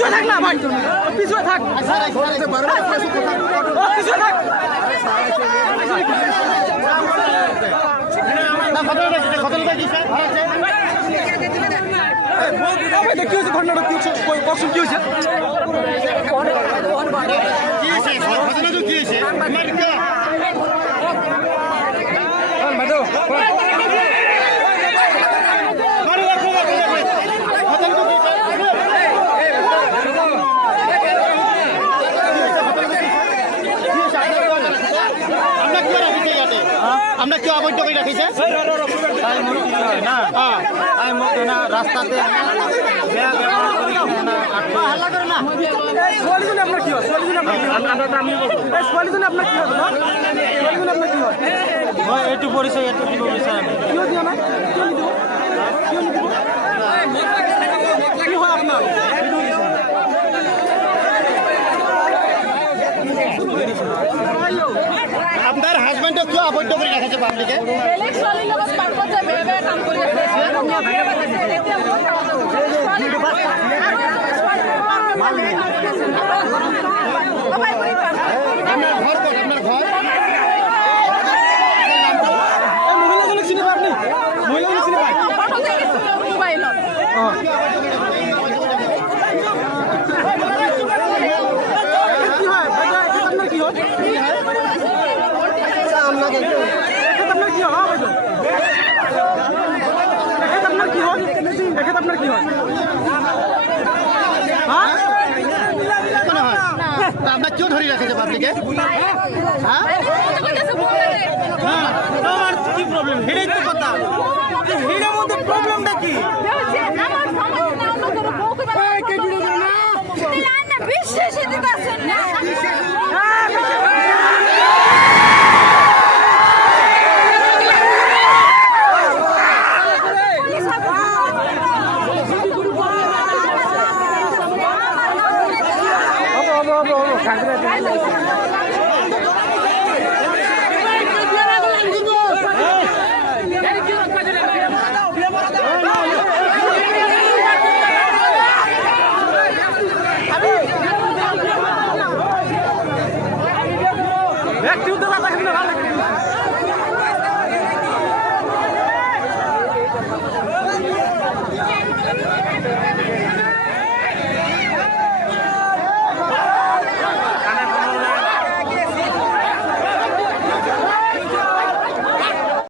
পিছনে থাক না ভাই, পিছনে থাক, পিছনে থাক। কি হয়েছে ঘটনাটা, কি হচ্ছে, কখন কি হয়েছে? আমরা কেউ অবৈধ করে রাখিছে না রাস্তাতে আপনার কি হয়? একটু পরিচয় একটু দিব বিষয় কি হয় আপনার? আপনার হাজবেন্ডকে কেউ অবৈধ করে রাখেছে পাবলিকে আপনার ঘর কোন? আপনার ঘর মহিলাগুলো চিনে পান আপনি? মহিলাগুলো চিনে পান? কি হয় আপনার, কি হয় আপনার কি হয়? আপনার কি হয়? আপনার কি হয়? হ্যাঁ, আপনার কেউ ধরে রাখেছে পাবলিকে? হ্যাঁ কি প্রবলেম? হেডেই তো কথা, হেডের মধ্যে প্রবলেমটা কি? বিশ্বাসই দিতে পারছেন না।